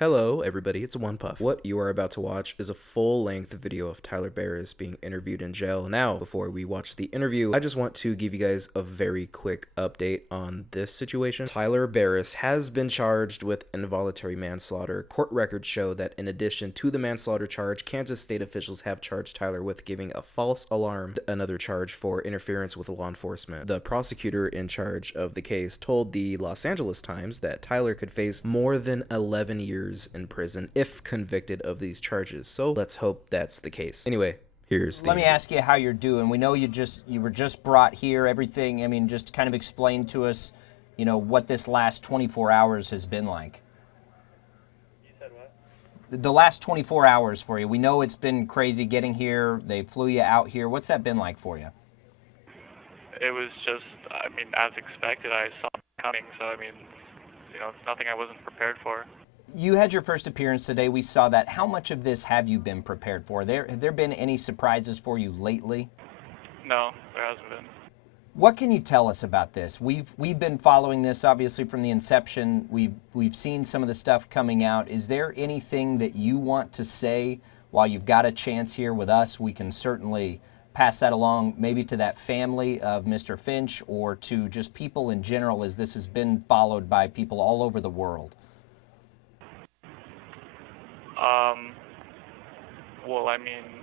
Hello, everybody, it's One Puff. What you are about to watch is a full-length video of Tyler Barriss being interviewed in jail. Now, before we watch the interview, I just want to give you guys a very quick update on this situation. Tyler Barriss has been charged with involuntary manslaughter. Court records show that in addition to the manslaughter charge, Kansas state officials have charged Tyler with giving a false alarm, another charge for interference with law enforcement. The prosecutor in charge of the case told the Los Angeles Times that Tyler could face more than 11 years in prison if convicted of these charges. So let's hope that's the case. Anyway, here's the Let me ask you how you're doing. We know you were just brought here, everything. I mean, just kind of explain to us, you know, what this last 24 hours has been like. You said what? The last 24 hours for you. We know it's been crazy getting here. They flew you out here. What's that been like for you? It was just, I mean, as expected, I saw it coming, so I mean, you know, it's nothing I wasn't prepared for. You had your first appearance today. We saw that. How much of this have you been prepared for? Have there been any surprises for you lately? No, there hasn't been. What can you tell us about this? We've been following this obviously from the inception. We've seen some of the stuff coming out. Is there anything that you want to say while you've got a chance here with us? We can certainly pass that along maybe to that family of Mr. Finch or to just people in general, as this has been followed by people all over the world. Well, I mean,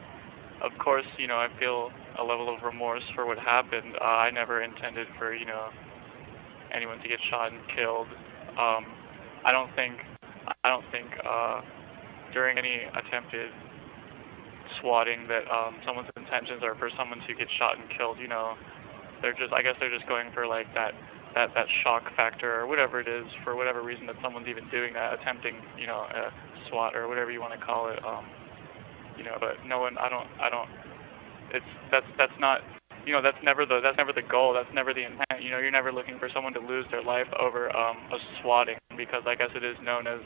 of course, you know, I feel a level of remorse for what happened. I never intended for, you know, anyone to get shot and killed. I don't think during any attempted swatting that someone's intentions are for someone to get shot and killed. You know, I guess they're just going for like that shock factor or whatever it is, for whatever reason that someone's even doing that, attempting, you know, a SWAT or whatever you want to call it. You know, but no one, that's not, you know, that's never the goal, that's never the intent. You know, you're never looking for someone to lose their life over a swatting, because I guess it is known as,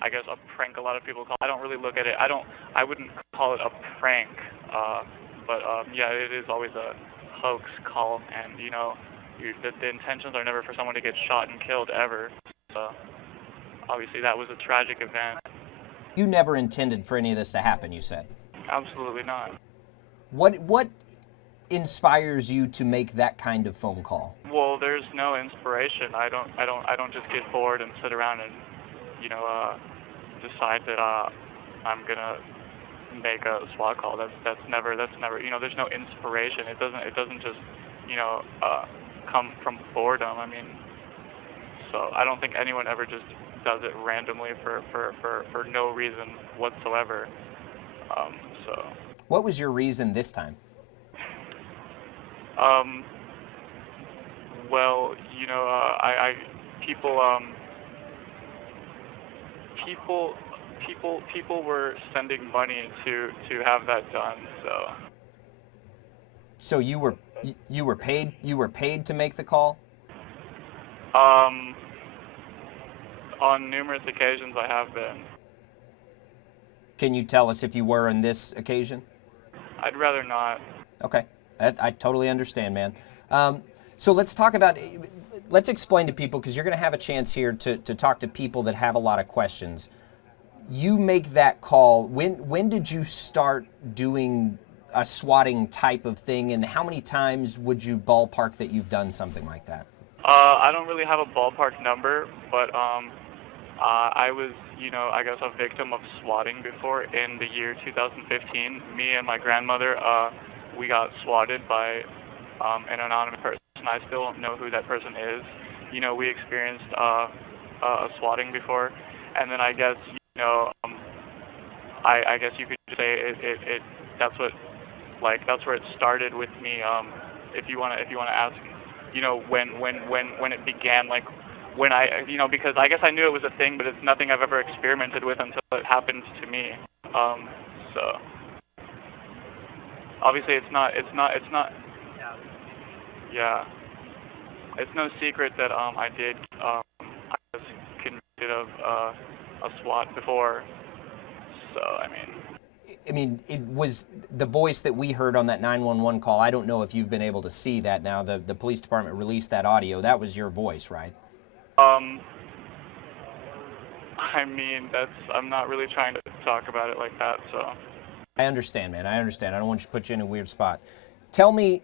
I guess, a prank. A lot of people call it. I don't really look at it. I wouldn't call it a prank, but yeah, it is always a hoax call, and you know, the intentions are never for someone to get shot and killed ever. So obviously that was a tragic event. You never intended for any of this to happen, you said. Absolutely not. What inspires you to make that kind of phone call? Well, there's no inspiration. I don't just get bored and sit around and, you know, decide that I'm gonna make a SWAT call. That's never, you know, there's no inspiration. It doesn't just, you know, come from boredom. I mean, so I don't think anyone ever just does it randomly for no reason whatsoever. So. What was your reason this time? Well, you know, people were sending money to have that done. So you were paid to make the call? On numerous occasions I have been. Can you tell us if you were on this occasion? I'd rather not. Okay, I totally understand, man. So let's explain to people, because you're going to have a chance here to talk to people that have a lot of questions. You make that call. When did you start doing a swatting type of thing, and how many times would you ballpark that you've done something like that? I don't really have a ballpark number, but I was, you know, I guess a victim of swatting before in the year 2015. Me and my grandmother, we got swatted by an anonymous person. I still don't know who that person is. You know, we experienced a swatting before, and then I guess, you know, I guess you could say it that's where it started with me. If you wanna ask, you know, when it began, like when I, you know, because I guess I knew it was a thing, but it's nothing I've ever experimented with until it happened to me. So obviously it's not. Yeah, it's no secret that I was convicted of a SWAT before. So I mean, it was the voice that we heard on that 911 call. I don't know if you've been able to see that now. The police department released that audio. That was your voice, right? I mean. I'm not really trying to talk about it like that, so. I understand, man. I understand. I don't want you to put you in a weird spot. Tell me,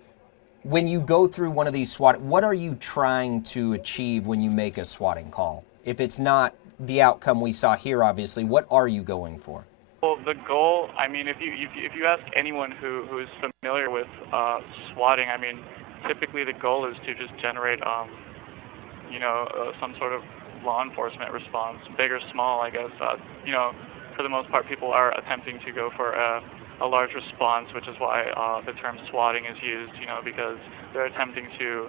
when you go through one of these SWAT, what are you trying to achieve when you make a swatting call? If it's not the outcome we saw here, obviously, what are you going for? Well, the goal, I mean, if you ask anyone who is familiar with swatting, I mean, typically the goal is to just generate, some sort of law enforcement response, big or small, I guess. For the most part, people are attempting to go for a large response, which is why the term swatting is used, because they're attempting to,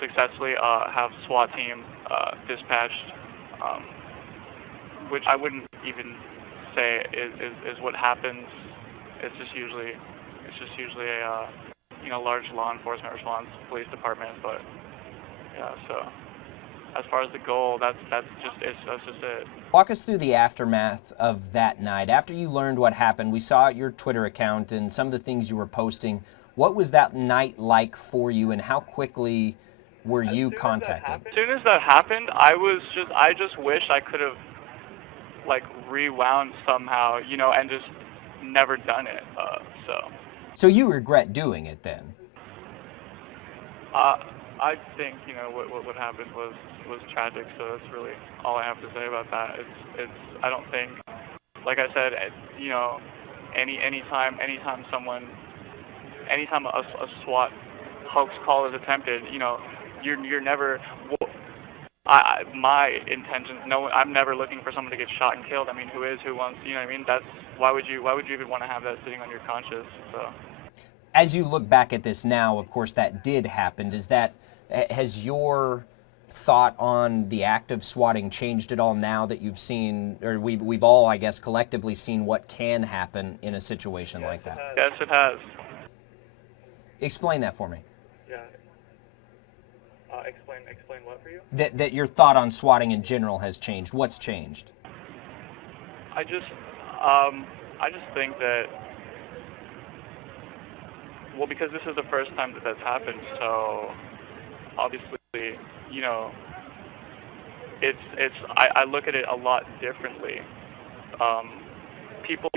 successfully have SWAT team dispatched, which I wouldn't even say is what happens. It's just usually a large law enforcement response, police department. But yeah, so as far as the goal, that's just it. Walk us through the aftermath of that night. After you learned what happened, we saw your Twitter account and some of the things you were posting. What was that night like for you, and how quickly were you contacted? As soon as that happened, I just wish I could have rewound somehow, and just never done it. So you regret doing it then? I think what happened was tragic. So that's really all I have to say about that. I don't think, like I said, anytime a SWAT hoax call is attempted, you're never. My intentions, I'm never looking for someone to get shot and killed. I mean, who wants, you know what I mean? That's, why would you even want to have that sitting on your conscience, so. As you look back at this now, of course, that did happen. Has your thought on the act of swatting changed at all now that you've seen, or we've all, I guess, collectively seen what can happen in a situation like that? Yes, it has. Explain that for me. Yeah. Explain what for you? That your thought on swatting in general has changed. What's changed? I just think that, well, because this is the first time that that's happened, so obviously, I look at it a lot differently. People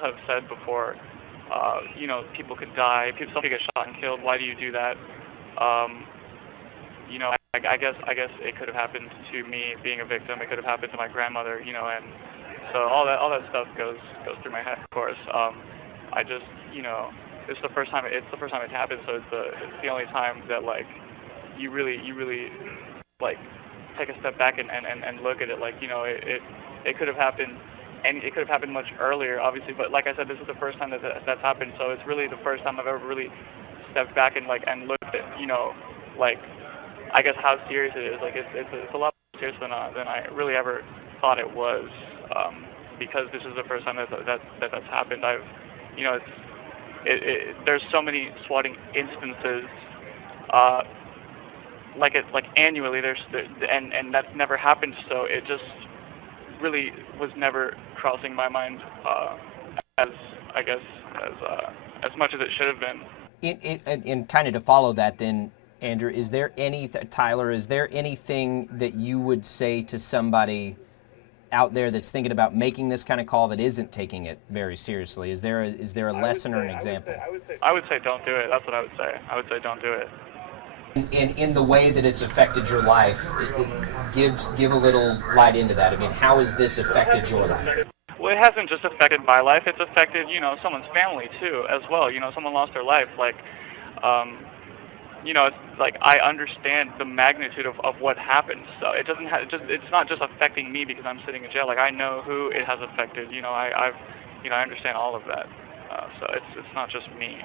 have said before, people could die, some people get shot and killed. Why do you do that? I guess it could have happened to me being a victim. It could have happened to my grandmother, and so all that stuff goes through my head, of course. I just, it's the first time it's happened, so it's the only time that you really take a step back and look at it, it could have happened, and it could have happened much earlier, obviously, but like I said, this is the first time that's happened, so it's really the first time I've ever really stepped back and looked at, I guess how serious it is. It's a lot more serious than I really ever thought it was, because this is the first time that's happened. There's so many swatting instances, annually. And that's never happened. So it just really was never crossing my mind, as much as it should have been. And kind of to follow that, then, Andrew, Tyler, is there anything that you would say to somebody out there that's thinking about making this kind of call that isn't taking it very seriously? Is there a lesson or an example? I would say don't do it. That's what I would say. I would say don't do it. In the way that it's affected your life, give a little light into that. I mean, how has this affected your life? Well, it hasn't just affected my life. It's affected, someone's family too, as well. Someone lost their life. It's I understand the magnitude of what happened. So it doesn't it's not just affecting me because I'm sitting in jail. I know who it has affected. I understand all of that. So it's not just me.